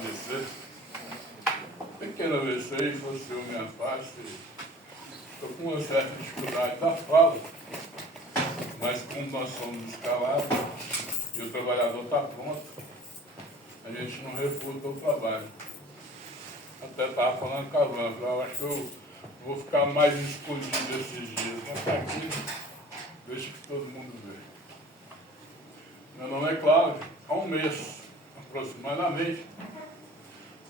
AVC. Pequeno AVC, influenciou minha face. Estou com uma certa dificuldade da fala, mas como nós somos escalados e o trabalhador está pronto, a gente não refuta o trabalho. Até estava falando com a Van, eu acho que eu vou ficar mais escondido esses dias, mas tá aqui, deixa que todo mundo vê. Meu nome é Cláudio. Há um mês, aproximadamente,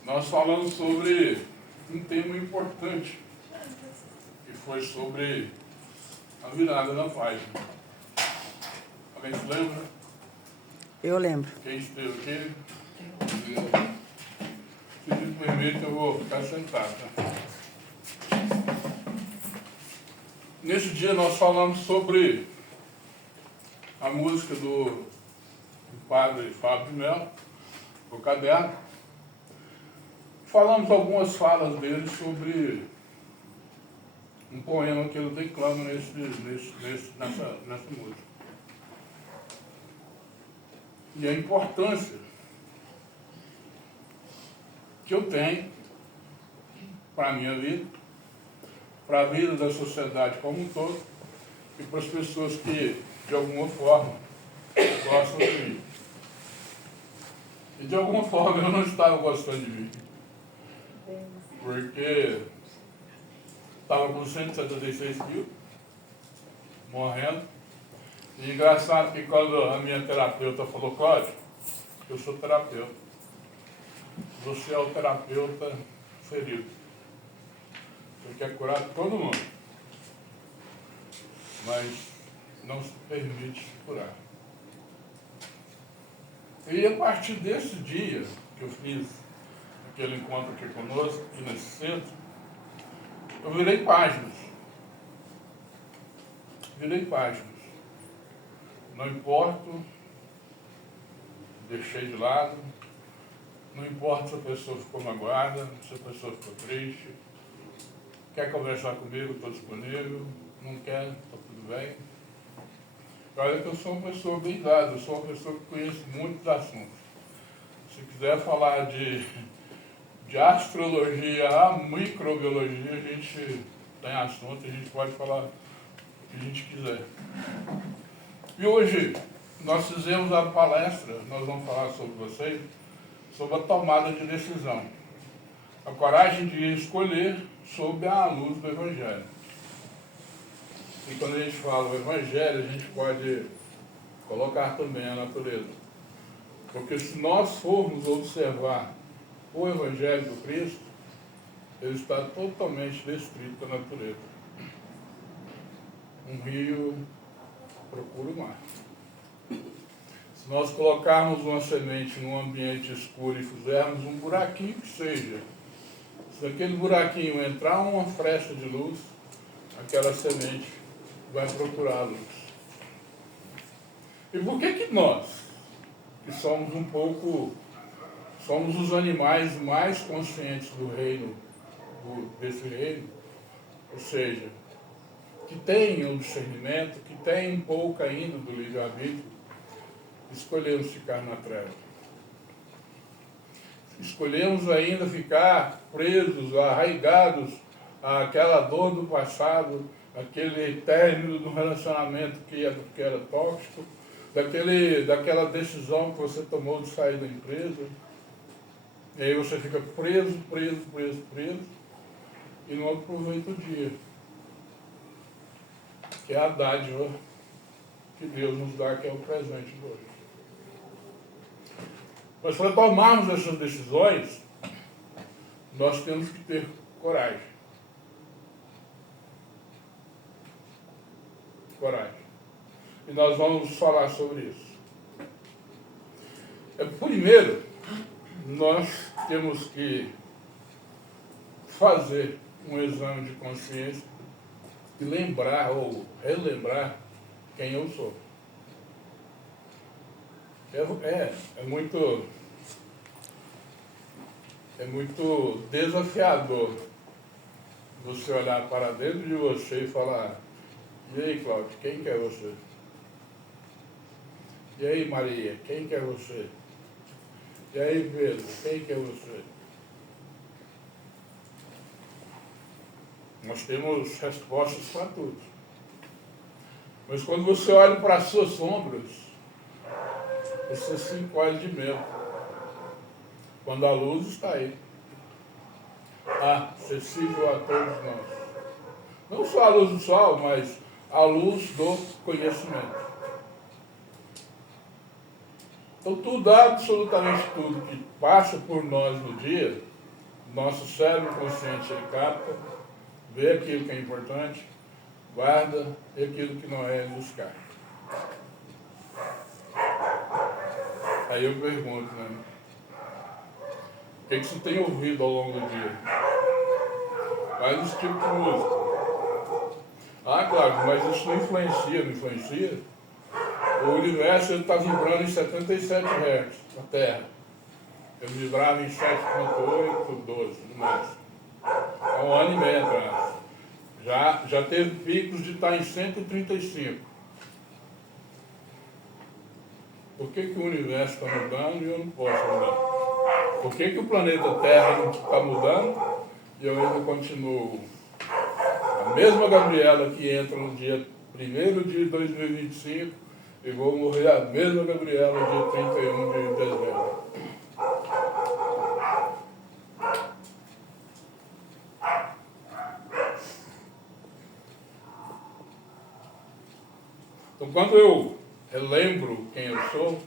nós falamos sobre um tema importante, que foi sobre a virada da página. Alguém se lembra? Eu lembro. Quem esteve aqui? Se me permite, eu vou ficar sentado. Né? Nesse dia nós falamos sobre a música do padre Fábio de Mello, o caderno. Falamos algumas falas dele sobre um poema que ele declama nessa música. E a importância que eu tenho para a minha vida, para a vida da sociedade como um todo, e para as pessoas que, de alguma forma, gostam de mim. E de alguma forma eu não estava gostando de mim. Porque estava com 176 mil, morrendo. E engraçado que quando a minha terapeuta falou, Cláudio, eu sou terapeuta. Você é o terapeuta ferido. Você quer curar todo mundo, mas não se permite curar. E a partir desse dia que eu fiz aquele encontro aqui conosco, aqui nesse centro, eu virei páginas. Virei páginas. Não importo, deixei de lado, não importa se a pessoa ficou magoada, se a pessoa ficou triste, quer conversar comigo, estou disponível, não quer, está tudo bem. Olha que eu sou uma pessoa bem dada, eu sou uma pessoa que conhece muitos assuntos. Se quiser falar de astrologia a microbiologia, a gente tem assunto, a gente pode falar o que a gente quiser. E hoje nós fizemos a palestra, nós vamos falar sobre vocês, sobre a tomada de decisão. A coragem de escolher sob a luz do Evangelho. E quando a gente fala o Evangelho, a gente pode colocar também a natureza. Porque se nós formos observar o Evangelho do Cristo, ele está totalmente descrito da natureza. Um rio procura o mar. Se nós colocarmos uma semente num ambiente escuro e fizermos um buraquinho que seja, se naquele buraquinho entrar uma fresta de luz, aquela semente vai procurar a luz. E por que nós, que somos somos os animais mais conscientes do reino, desse reino, ou seja, que têm um discernimento, que têm um pouco ainda do livre-arbítrio, escolhemos ficar na treva. Escolhemos ainda ficar presos, arraigados àquela dor do passado, aquele término do relacionamento que era tóxico, daquela decisão que você tomou de sair da empresa. E aí você fica preso, e não aproveita o dia. Que é a dádiva que Deus nos dá, que é o presente de hoje. Mas para tomarmos essas decisões, nós temos que ter coragem. Coragem. E nós vamos falar sobre isso. Primeiro, nós temos que fazer um exame de consciência e lembrar ou relembrar quem eu sou. É muito desafiador você olhar para dentro de você e falar: e aí, Cláudio, quem que é você? E aí, Maria, quem que é você? E aí, Pedro, quem que é você? Nós temos respostas para tudo. Mas quando você olha para as suas sombras, você se encolhe de medo. Quando a luz está aí. Acessível a todos nós. Não só a luz do sol, mas a luz do conhecimento. Então tudo, absolutamente tudo que passa por nós no dia, nosso cérebro consciente ele capta, vê aquilo que é importante, guarda e aquilo que não é, ele descarta. Aí eu pergunto, né? O que você tem ouvido ao longo do dia? Quais os tipos de música? Claro, mas isso não influencia, não influencia? O universo está vibrando em 77 Hz, a Terra. Ele vibrava em 7,8, 12, no máximo. Há 1 ano e meio atrás. Já teve picos de estar em 135. Por que o universo está mudando e eu não posso mudar? Por que o planeta Terra não está mudando e eu ainda continuo? A mesma Gabriela que entra no dia 1º de 2025 e vou morrer a mesma Gabriela no dia 31 de dezembro. Então, quando eu relembro quem eu sou,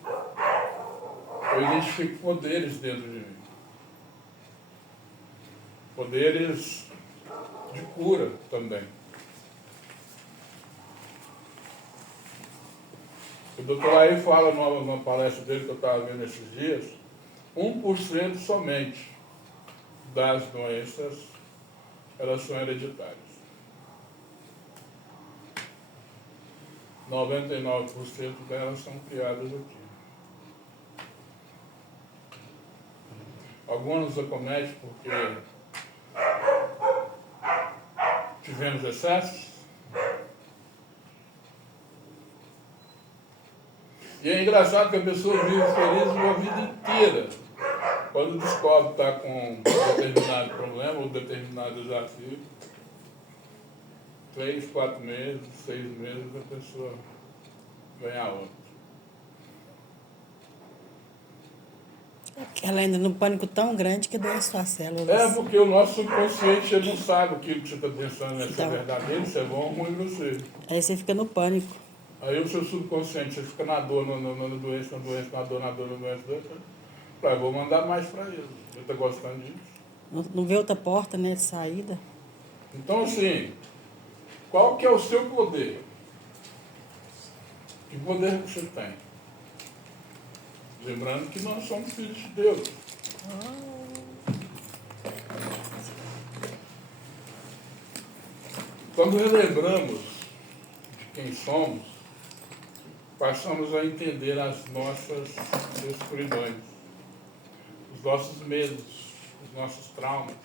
eu identifico poderes dentro de mim. Poderes de cura também. O Dr. Laí fala numa palestra dele que eu estava vendo esses dias, 1% somente das doenças, elas são hereditárias. 99% delas são criadas aqui. Algumas nos acometem porque tivemos excessos. E é engraçado que a pessoa vive feliz uma vida inteira. Quando descobre que está com um determinado problema ou determinado desafio, 3, 4 meses, 6 meses, a pessoa ganha outra. Ela ainda num pânico tão grande que doe suas células. É porque o nosso subconsciente ele não sabe aquilo que você está pensando, se é Então, verdadeiro, se é bom ou ruim para você. aí você fica no pânico. Aí o seu subconsciente, você fica na dor, na doença, na doença. Falei, vou mandar mais para ele. Ele está gostando disso. Não vê outra porta, né, de saída. Então, assim, qual que é o seu poder? Que poder que você tem? Lembrando que nós somos filhos de Deus. Quando relembramos de quem somos, passamos a entender as nossas escuridões, os nossos medos, os nossos traumas,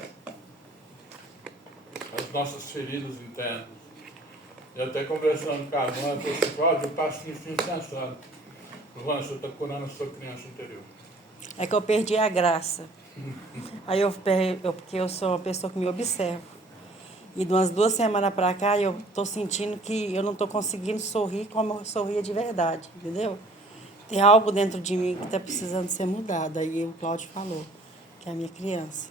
as nossas feridas internas. E até conversando com a Van, eu disse, Cláudio, eu passo assim sensado. Van, você está curando a sua criança interior. É que eu perdi a graça. Aí porque eu sou uma pessoa que me observa. E de umas 2 semanas para cá, eu estou sentindo que eu não estou conseguindo sorrir como eu sorria de verdade, entendeu? Tem algo dentro de mim que está precisando ser mudado. Aí o Cláudio falou, que é a minha criança.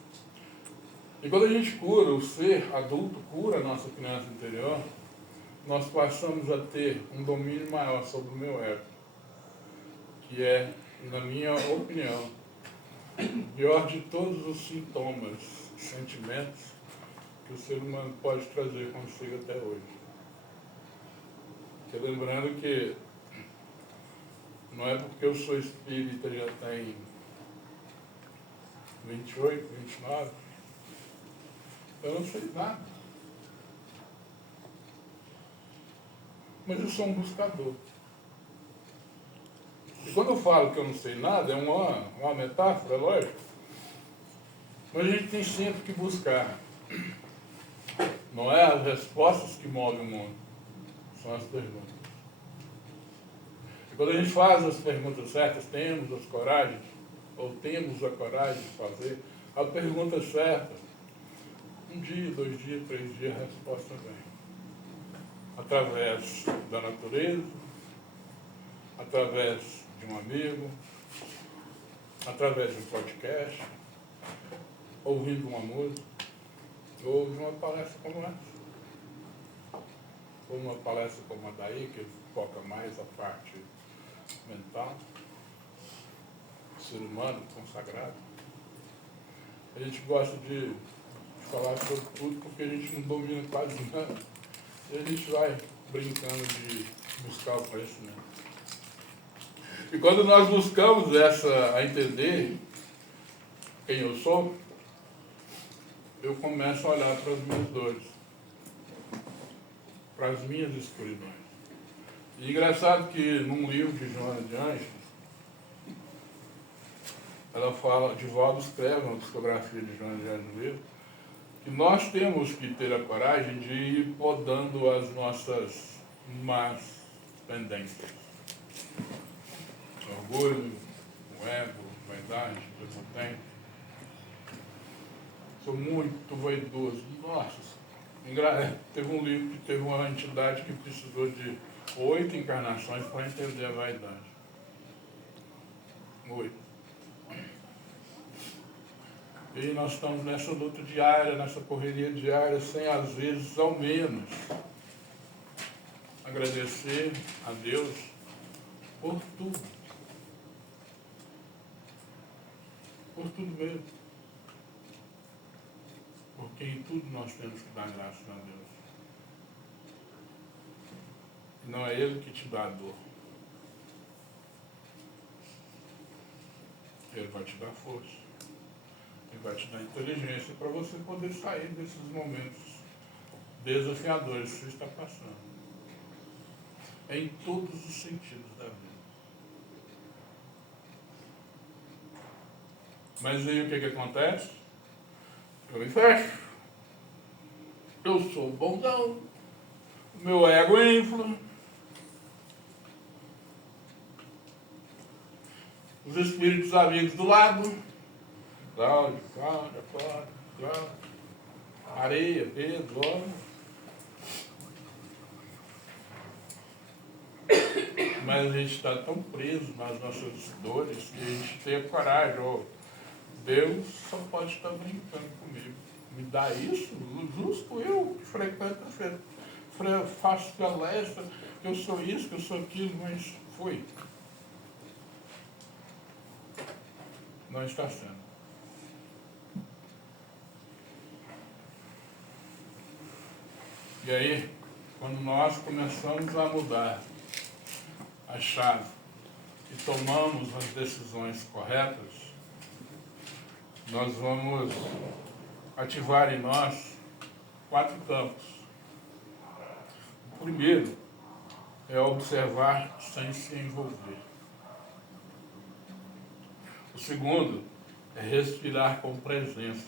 E quando a gente cura, o ser adulto cura a nossa criança interior, nós passamos a ter um domínio maior sobre o meu ego, que é, na minha opinião, o pior de todos os sintomas, sentimentos que o ser humano pode trazer consigo até hoje. Porque lembrando que não é porque eu sou espírita e já tem 28, 29, eu não sei nada. Mas eu sou um buscador. E quando eu falo que eu não sei nada, é uma metáfora, é lógico. Mas a gente tem sempre que buscar. Não é as respostas que movem o mundo, são as perguntas. E quando a gente faz as perguntas certas, temos as coragens, ou temos a coragem de fazer a pergunta certa. Um dia, 2 dias, 3 dias, a resposta vem. Através da natureza, através de um amigo, através de um podcast, ouvindo uma música, ou de uma palestra como essa. Ou uma palestra como a daí, que foca mais a parte mental, ser humano consagrado. A gente gosta de falar sobre tudo porque a gente não domina quase nada. E a gente vai brincando de buscar o conhecimento. E quando nós buscamos a entender quem eu sou, eu começo a olhar para as minhas dores, para as minhas escuridões. E engraçado que num livro de Joana de Anjos, ela fala, Divaldo escreve uma psicografia de Joana de Anjos no livro, que nós temos que ter a coragem de ir podando as nossas más pendências. Orgulho, o ego, vaidade, prepotência. Sou muito vaidoso. Nossa, teve um livro que teve uma entidade que precisou de 8 encarnações para entender a vaidade. 8. E nós estamos nessa luta diária, nessa correria diária, sem às vezes, ao menos, agradecer a Deus por tudo. Por tudo mesmo. Porque em tudo nós temos que dar graças a Deus. Não é Ele que te dá a dor. Ele vai te dar força. Ele vai te dar inteligência para você poder sair desses momentos desafiadores que você está passando. Em todos os sentidos da vida. Mas aí o que acontece? Eu me fecho. Eu sou bonzão. O meu ego infla. Os espíritos amigos do lado. Cláudio, Cláudio. Areia, Pedro, homem. Mas a gente está tão preso nas nossas dores que a gente tem a coragem. Oh, Deus só pode estar brincando comigo. Me dá isso? Justo eu que frequento a feira. Faço palestra, que eu sou isso, que eu sou aquilo, mas foi. Não está sendo. E aí, quando nós começamos a mudar a chave e tomamos as decisões corretas, nós vamos ativar em nós 4 campos. O primeiro é observar sem se envolver. O segundo é respirar com presença.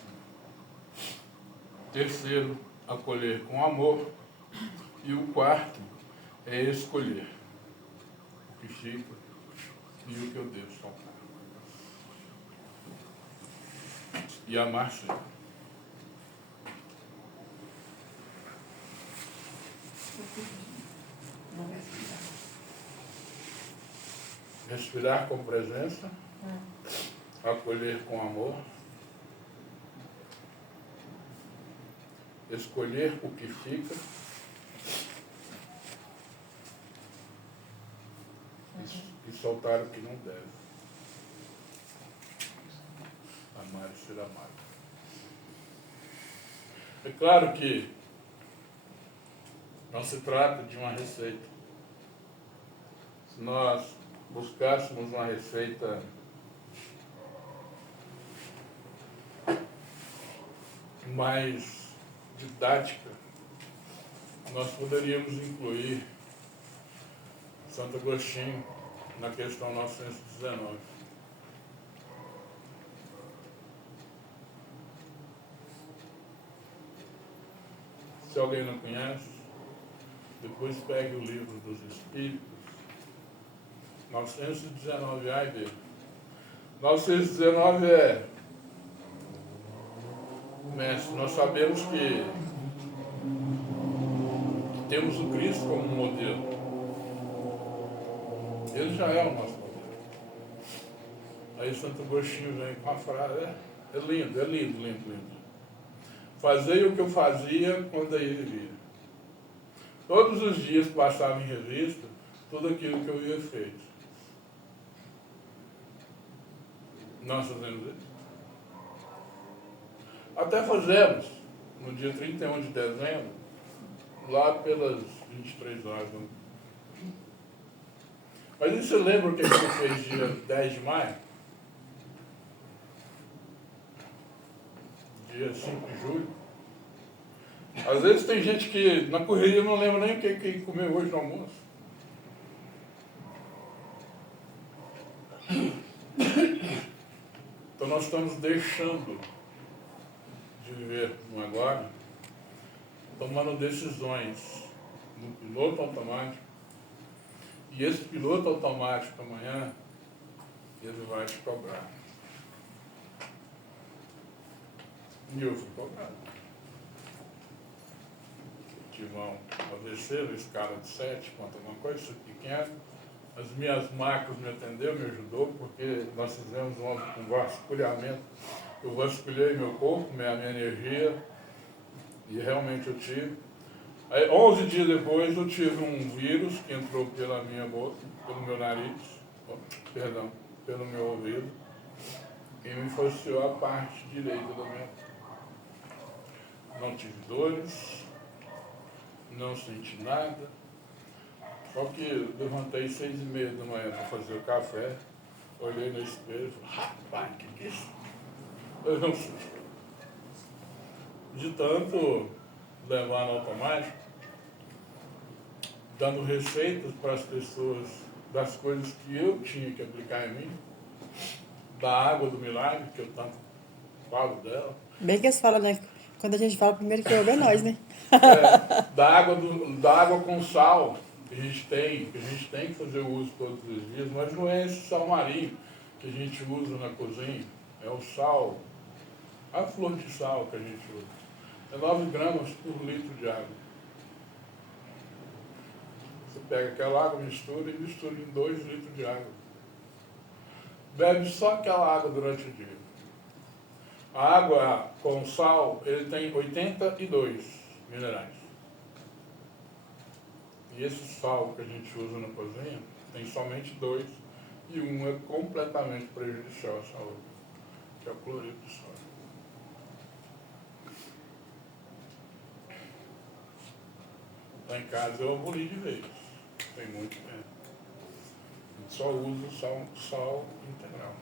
O terceiro, acolher com amor. E o quarto é escolher o que fica e o que eu devo soltar. E amar sempre. Respirar com presença, acolher com amor, escolher o que fica e soltar o que não deve. Amar e ser amado. É claro que não se trata de uma receita. Se nós buscássemos uma receita mais didática, nós poderíamos incluir Santo Agostinho na questão 919. Se alguém não conhece, depois pegue o livro dos Espíritos, 919A e B. 919 mestre, nós sabemos que temos o Cristo como modelo. Ele já é o nosso modelo. Aí Santo Agostinho vem com a frase, é lindo, lindo, lindo. Fazei o que eu fazia quando ele via. Todos os dias passava em revista tudo aquilo que eu havia feito. Nós fazemos isso. Até fazemos, no dia 31 de dezembro, lá pelas 23 horas. Mas você lembra o que a gente fez dia 10 de maio? Dia 5 de julho? Às vezes tem gente que na correria não lembra nem o que comeu hoje no almoço. Então nós estamos deixando de viver no agora, tomando decisões no piloto automático. E esse piloto automático amanhã, ele vai te cobrar. E eu fui cobrado. Tive uma terceira escala de 7, quanto alguma coisa pequena. As minhas marcas me atendeu, me ajudou, porque nós fizemos um vasculhamento. Eu vasculhei meu corpo, minha energia, e realmente eu tive. Aí, 11 dias depois, eu tive um vírus que entrou pela minha boca, pelo meu nariz, pelo meu ouvido, e me influenciou a parte direita da minha boca. Não tive dores, não senti nada, só que levantei 6h30 da manhã para fazer o café, olhei no espelho e falei, rapaz, que é isso? Eu não sei. De tanto levar no automático, dando receitas para as pessoas das coisas que eu tinha que aplicar em mim, da água do milagre, que eu tanto falo dela. Bem que eles falam, né? Quando a gente fala, primeiro que ouve é nós, né? Da água com sal que a gente tem que fazer o uso todos os dias, mas não é esse sal marinho que a gente usa na cozinha, é o sal, a flor de sal que a gente usa. É 9 gramas por litro de água. Você pega aquela água, mistura em 2 litros de água. Bebe só aquela água durante o dia. A água com sal, ele tem 82 minerais. E esse sal que a gente usa na cozinha tem somente 2, e um é completamente prejudicial à saúde, que é o cloreto de sódio. Lá em casa eu aboli de vez, tem muito tempo. A gente só usa sal integral.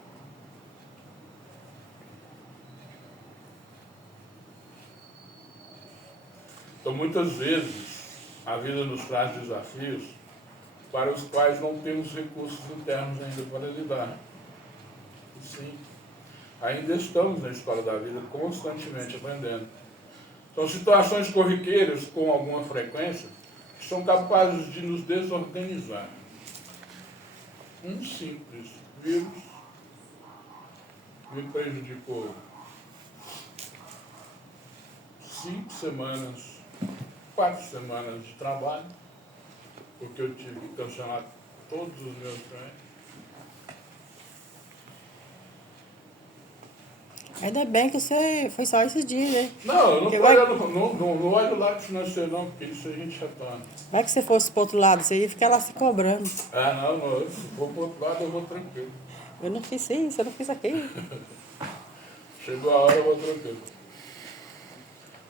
Então, muitas vezes, a vida nos traz desafios para os quais não temos recursos internos ainda para lidar. E sim, ainda estamos na escola da vida constantemente aprendendo. São situações corriqueiras, com alguma frequência, que são capazes de nos desorganizar. Um simples vírus me prejudicou 5 semanas, 4 semanas de trabalho, porque eu tive que cancelar todos os meus treinos. Ainda bem que você foi só esses dias, né? Não, eu não Porque não olho o lado financeiro não, porque isso a gente retorna. vai que você fosse pro outro lado, você ia ficar lá se cobrando. Ah, não, se for pro outro lado eu vou tranquilo. Eu não fiz isso, eu não fiz aquilo. Chegou a hora, eu vou tranquilo.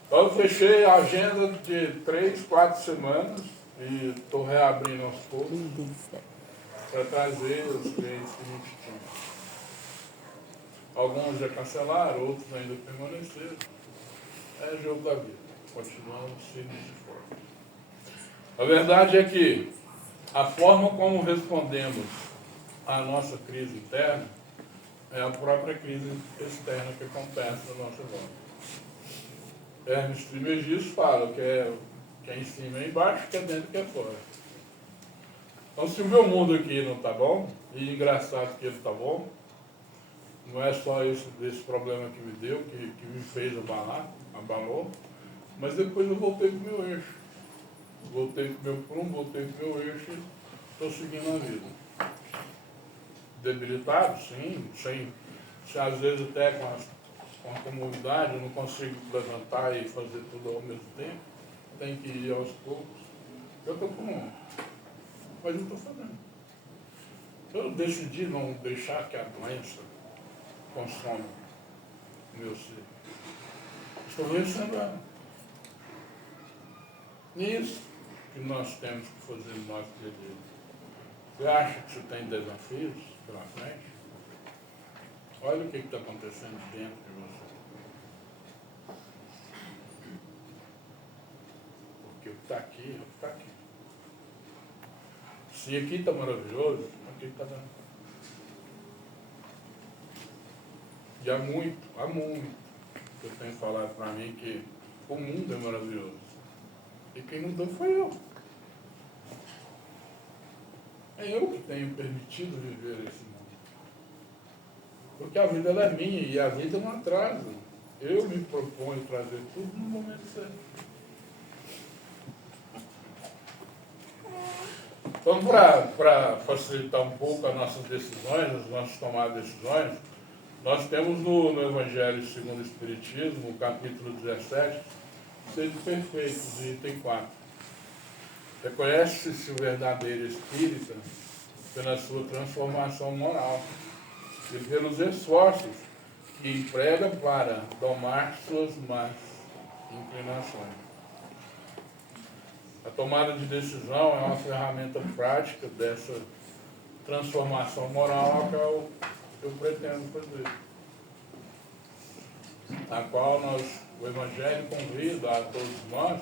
Então eu fechei a agenda de 3, 4 semanas e estou reabrindo aos poucos para trazer os clientes que a gente tinha. Alguns já cancelaram, outros ainda permaneceram. É jogo da vida. Continuamos firmes e fortes. A verdade é que a forma como respondemos à nossa crise interna é a própria crise externa que acontece na nossa volta. Hermes Trismegisto fala que é em cima e embaixo, que é dentro e que é fora. Então, se o meu mundo aqui não está bom, e engraçado que ele está bom, Não é só desse problema que me deu, que me fez abalou, mas depois eu voltei para o meu eixo. Voltei para o meu prumo, voltei para o meu eixo e estou seguindo a vida. Debilitado, sim, sem às vezes até com a comunidade, eu não consigo levantar e fazer tudo ao mesmo tempo, tem que ir aos poucos. Eu estou com. Mas eu estou fazendo. Eu decidi não deixar que a doença consome o meu ser. Estou vencendo ela. Nisso que nós temos que fazer no nosso dia a dia. Você acha que você tem desafios pela frente? Olha o que está acontecendo dentro de você. Porque o que está aqui é o que está aqui. Se aqui está maravilhoso, aqui está dando. E há muito que eu tenho falado para mim que o mundo é maravilhoso. E quem mudou foi eu. É eu que tenho permitido viver esse mundo. Porque a vida ela é minha e a vida não atrasa. Eu me proponho trazer tudo no momento certo. Então, para facilitar um pouco as nossas decisões, as nossas tomadas de decisões, nós temos no Evangelho segundo o Espiritismo, no capítulo 17, Sede Perfeitos, item 4. Reconhece-se o verdadeiro espírita pela sua transformação moral e pelos esforços que emprega para domar suas más inclinações. A tomada de decisão é uma ferramenta prática dessa transformação moral que eu pretendo fazer, na qual o Evangelho convida a todos nós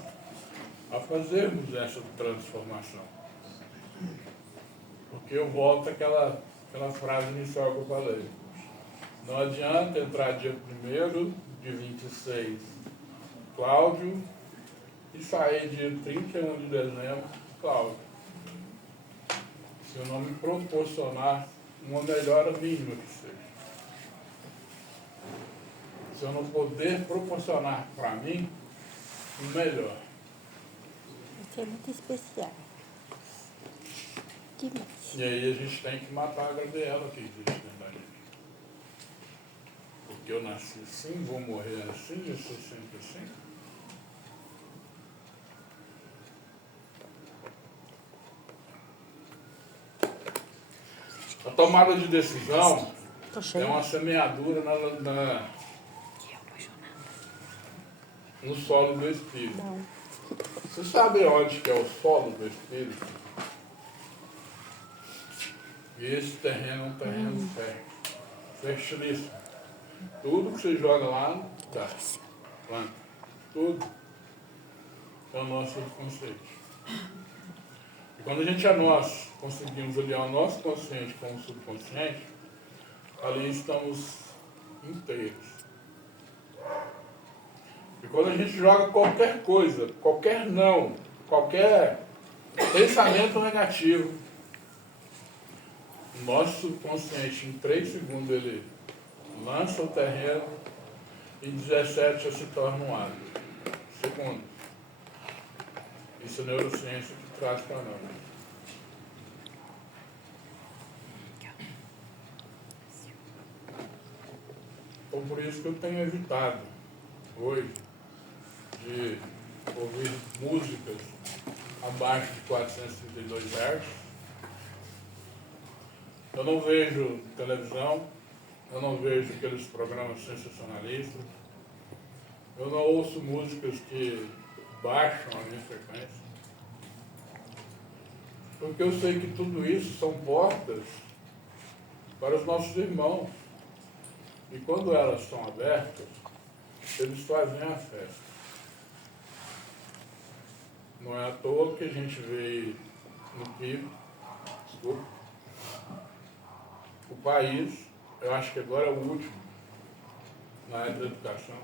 a fazermos essa transformação. Porque eu volto àquela frase inicial que eu falei. Não adianta entrar dia 1º de 26, Cláudio, e sair dia 31 de dezembro, Cláudio. Se eu não me proporcionar uma melhora mínima que seja. Se eu não poder proporcionar para mim o melhor. Você é muito especial. Demais. E aí a gente tem que matar a Gabriela que existe dentro da gente. Porque eu nasci assim, vou morrer assim, eu sou sempre assim. A tomada de decisão é uma semeadura no solo do Espírito. Você sabe onde que é o solo do Espírito? E esse terreno é um terreno fértil, fertilíssimo. Tudo que você joga lá, dá. Planta. Tudo. É o nosso subconsciente. E quando nós conseguimos aliar o nosso consciente com o subconsciente, ali estamos inteiros. E quando a gente joga qualquer coisa, qualquer pensamento negativo, o nosso subconsciente, em 3 segundos, ele lança o terreno e em 17 já se torna um hábito. Segundo. Isso é neurociência que traz para nós. Então, por isso que eu tenho evitado, hoje, de ouvir músicas abaixo de 432 Hz. Eu não vejo televisão, eu não vejo aqueles programas sensacionalistas, eu não ouço músicas que baixam a minha frequência, porque eu sei que tudo isso são portas para os nossos irmãos. E quando elas são abertas, eles fazem a festa. Não é à toa que a gente vê no PIB, o país, eu acho que agora é o último, na área da educação.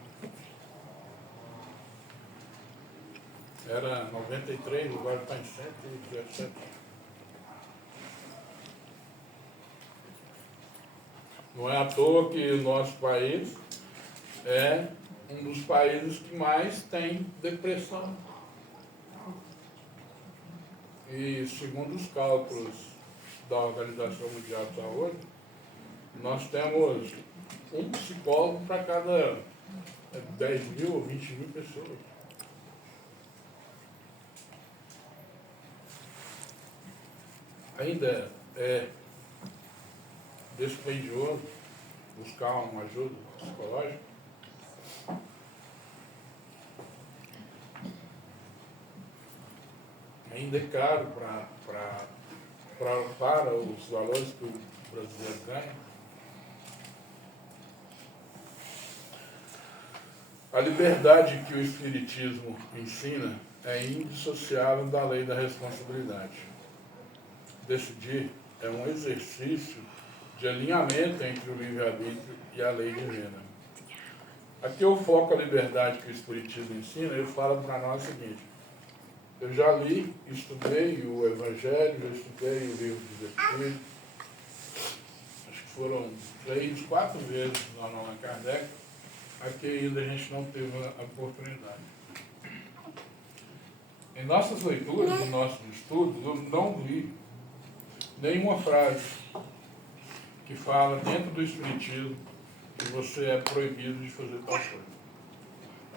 Era 93, agora está em 117. Não é à toa que o nosso país é um dos países que mais tem depressão. E segundo os cálculos da Organização Mundial de Saúde, nós temos um psicólogo para cada 10 mil ou 20 mil pessoas. Ainda é dispendioso buscar uma ajuda psicológica. Ainda é caro para os valores que o brasileiro ganha. A liberdade que o Espiritismo ensina é indissociável da lei da responsabilidade. Decidir é um exercício de alinhamento entre o livre-arbítrio e a lei divina. Aqui eu foco a liberdade que o Espiritismo ensina, ele fala para nós o seguinte: eu já li, estudei o Evangelho, eu estudei o livro dos Espíritos, acho que foram 3, 4 vezes lá no Allan Kardec, aqui ainda a gente não teve a oportunidade. Em nossas leituras, em nossos estudos, eu não vi nenhuma frase que fala dentro do Espiritismo que você é proibido de fazer tal coisa.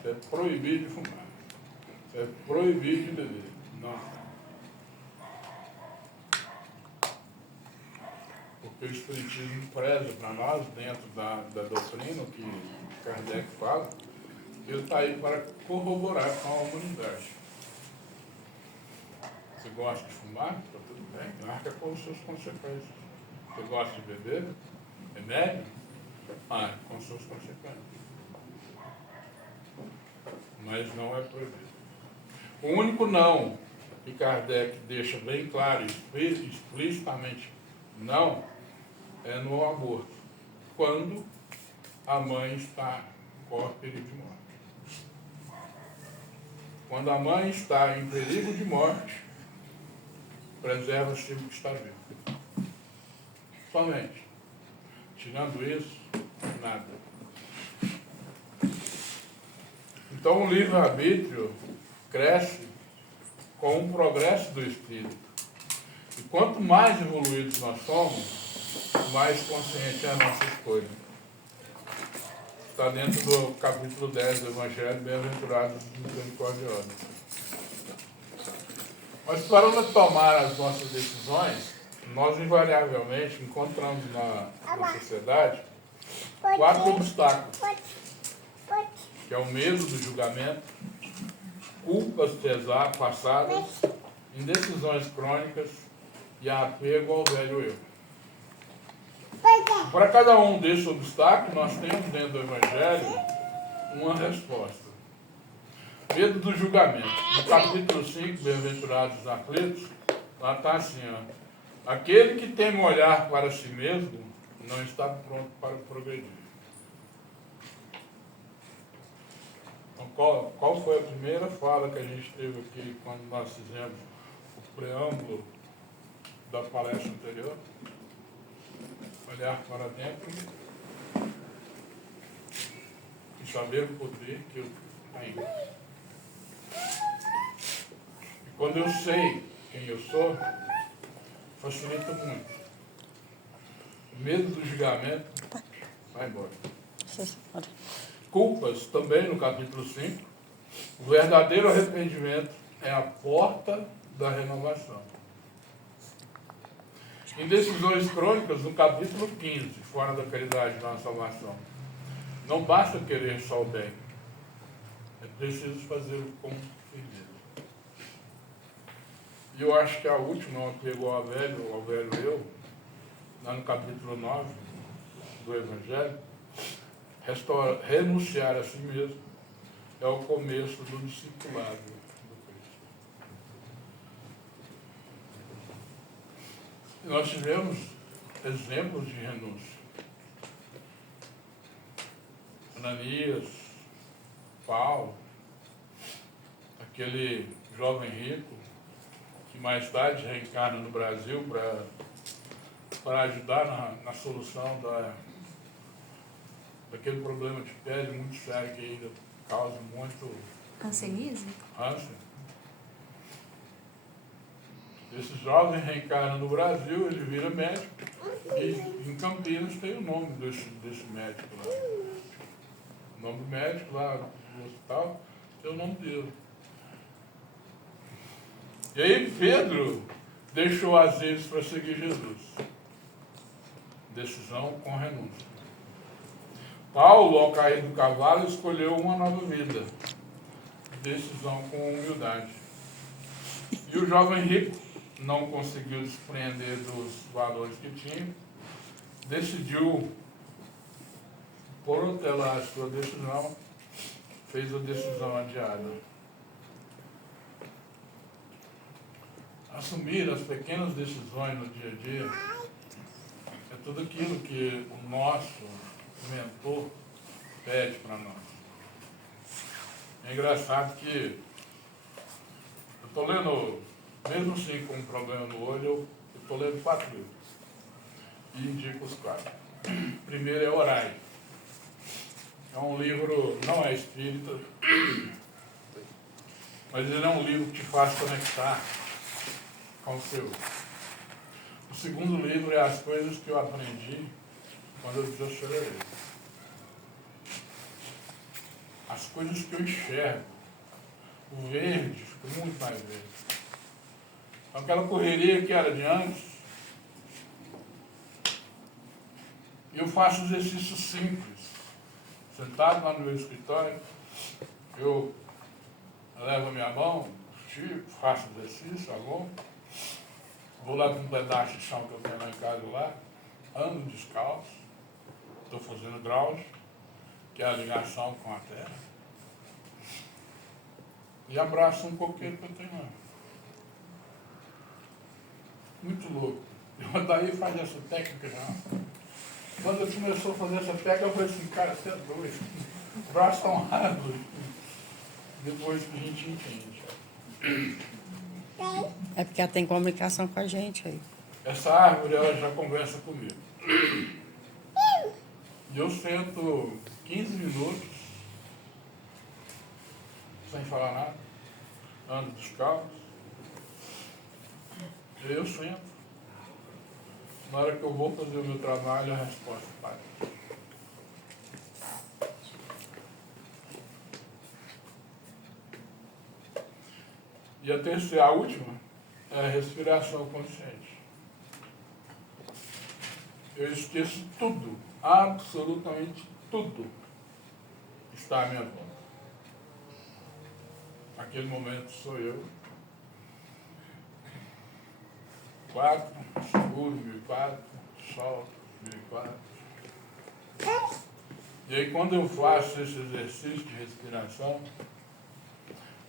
Você é proibido de fumar. Você é proibido de beber. Não. Porque o Espiritismo preza para nós, dentro da doutrina, o que Kardec fala, ele está aí para corroborar com a humanidade. Você gosta de fumar? Está tudo bem, arca com as suas consequências. Você gosta de beber? Remédio? Com suas consequências. Mas não é proibido. O único não que Kardec deixa bem claro e explicitamente não é no aborto, quando a mãe está com perigo de morte. Quando a mãe está em perigo de morte, preserva o filho que está vivo. Somente. Tirando isso, nada. Então o livre-arbítrio cresce com o progresso do espírito. E quanto mais evoluídos nós somos, mais consciente é a nossa escolha. Está dentro do capítulo 10 do Evangelho, bem-aventurados os misericordiosos. Mas para tomar as nossas decisões, nós invariavelmente encontramos na sociedade 4 obstáculos, que é o medo do julgamento, culpas passadas, indecisões crônicas e apego ao velho eu. Para cada um desses obstáculos, nós temos dentro do Evangelho uma resposta. Medo do julgamento. No capítulo 5, Bem-aventurados os aflitos, lá está assim, aquele que teme olhar para si mesmo não está pronto para progredir. Então, qual foi a primeira fala que a gente teve aqui quando nós fizemos o preâmbulo da palestra anterior? Olhar para dentro e saber o poder que eu tenho. E quando eu sei quem eu sou, facilita muito. O medo do julgamento vai embora. Culpas, também no capítulo 5. O verdadeiro arrependimento é a porta da renovação. Em decisões crônicas, no capítulo 15, fora da caridade da salvação. Não basta querer só o bem. É preciso fazer com firmeza. E eu acho que a última, que pegou ao velho eu, lá no capítulo 9 do Evangelho, renunciar a si mesmo é o começo do discipulado do Cristo. E nós tivemos exemplos de renúncia. Ananias, Paulo, aquele jovem rico que mais tarde reencarna no Brasil para ajudar na solução aquele problema de pele muito sério que ainda causa muito Hanseníase? ânsia. Esse jovem reencarna no Brasil, ele vira médico, e em Campinas tem o nome desse médico lá. O nome do médico lá no hospital tem o nome dele. E aí Pedro deixou as redes para seguir Jesus. Decisão com renúncia. Paulo, ao cair do cavalo, escolheu uma nova vida. Decisão com humildade. E o jovem rico não conseguiu desprender dos valores que tinha, decidiu protelar a sua decisão, fez a decisão adiada. Assumir as pequenas decisões no dia a dia é tudo aquilo que o nosso mentor pede para nós. É engraçado que eu estou lendo, mesmo assim com um problema no olho, eu estou lendo 4 livros e indico os 4. Primeiro é Orai. É um livro, não é espírita, mas ele é um livro que te faz conectar com o seu. O segundo livro é As Coisas que eu Aprendi Quando Eu Desacelerei. As coisas que eu enxergo. O verde ficou muito mais verde. Aquela correria que era de antes, eu faço exercícios simples. Sentado lá no meu escritório, eu levo a minha mão, estico, faço exercício, alongo, vou lá para um pedaço de chão que eu tenho lá em casa lá, ando descalço, estou fazendo draus, que é a ligação com a terra, e abraço um coqueiro que eu tenho lá. Muito louco. E o daí faz essa técnica já. Quando eu começou a fazer essa técnica, eu falei assim, cara, você é doido. O braço está um árvore. Depois que a gente entende. É porque ela tem comunicação com a gente aí. Essa árvore, ela já conversa comigo. E eu sento 15 minutos, sem falar nada, ando descalço, e eu sento. Na hora que eu vou fazer o meu trabalho, a resposta para. E a terceira, a última, é a respiração consciente. Eu esqueço tudo, absolutamente tudo que está à minha volta. Naquele momento sou eu. 4, seguro, 1004, solto, 1004. E aí quando eu faço esse exercício de respiração,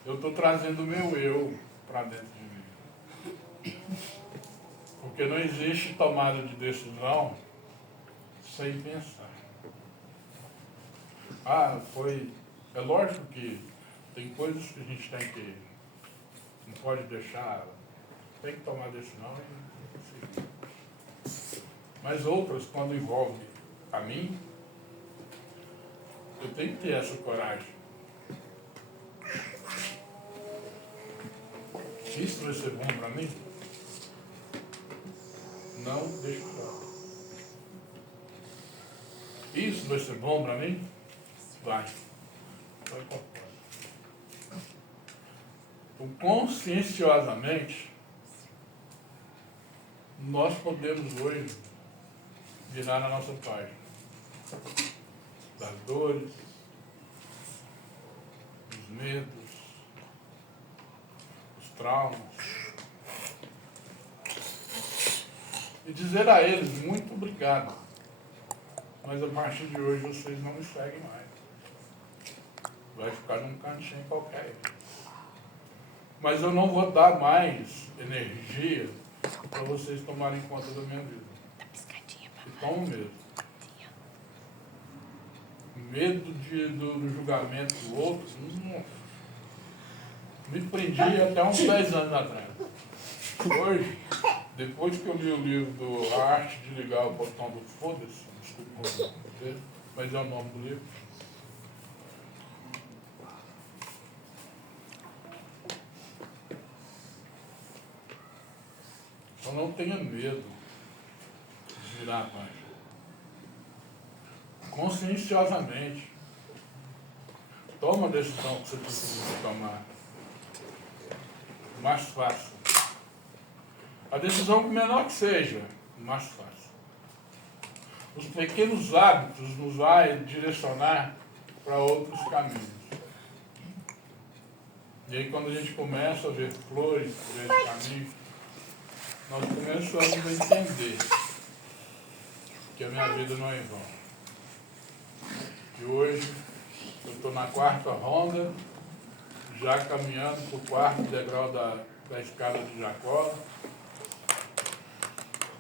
eu estou trazendo o meu eu para dentro de mim. Porque não existe tomada de decisão sem pensar. É lógico que tem coisas que a gente tem que, não pode deixar, tem que tomar decisão e seguir. Mas outras, quando envolve a mim, eu tenho que ter essa coragem. Isso vai ser bom para mim? Não deixa fora. Isso vai ser bom para mim? Vai. Vai para fora. Então, conscienciosamente, nós podemos hoje virar a nossa página das dores, dos medos, dos traumas, e dizer a eles muito obrigado, mas a partir de hoje vocês não me seguem mais. Vai ficar num cantinho qualquer. Mas eu não vou dar mais energia para vocês tomarem conta da minha vida. E tomam mesmo. Medo do julgamento do outro, me prendia até uns 10 anos atrás. Hoje, depois que eu li o livro do A Arte de Ligar o Botão do Foda-se, desculpa dizer, Mas é o nome do livro. Então não tenha medo de virar a página. Conscienciosamente. Toma a decisão que você precisa tomar. Mais fácil. A decisão, menor que seja, mais fácil. Os pequenos hábitos nos vai direcionar para outros caminhos. E aí quando a gente começa a ver flores por esse caminho, nós começamos a entender que a minha vida não é em vão. Que hoje eu estou na 4ª ronda, já caminhando para o 4º degrau da escada de Jacó.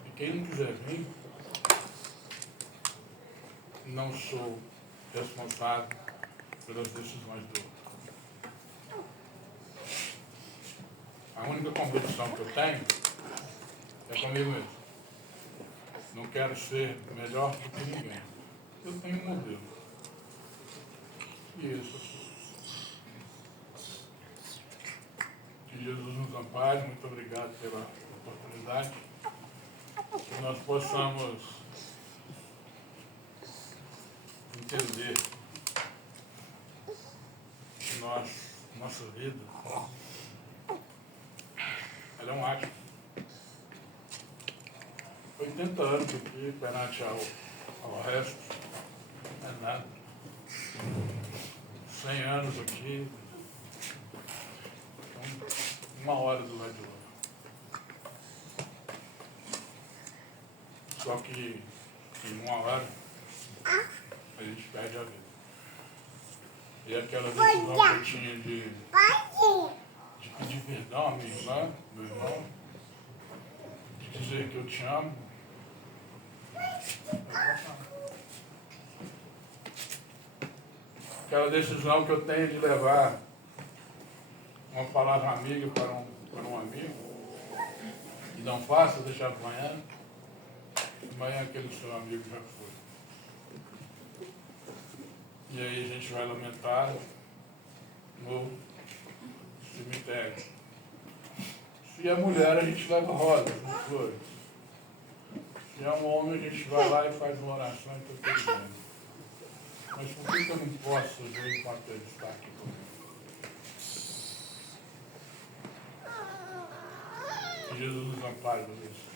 E quem não quiser vir, não sou responsável pelas decisões do outro. A única convicção que eu tenho é comigo mesmo. Não quero ser melhor do que ninguém. Eu tenho um modelo. E isso eu sou. Que Jesus nos ampare. Muito obrigado pela oportunidade. Que nós possamos entender que nossa vida, ela é um ato. 80 anos aqui perante ao resto, não é nada. 100 anos aqui, então, 1 hora do lado de lá. Só que em 1 hora a gente perde a vida. E aquela decisão que eu tinha de pedir perdão à minha irmã, meu irmão, de dizer que eu te amo, aquela decisão que eu tenho de levar uma palavra amiga para um amigo, e não faço, deixar para amanhã aquele seu amigo já foi. E aí a gente vai lamentar no cemitério. Se é mulher, a gente leva rosas, não flores. Se é um homem, a gente vai lá e faz uma oração e está tudo bem. Mas por que eu não posso ver enquanto ele está aqui comigo? Que Jesus nos ampare por isso.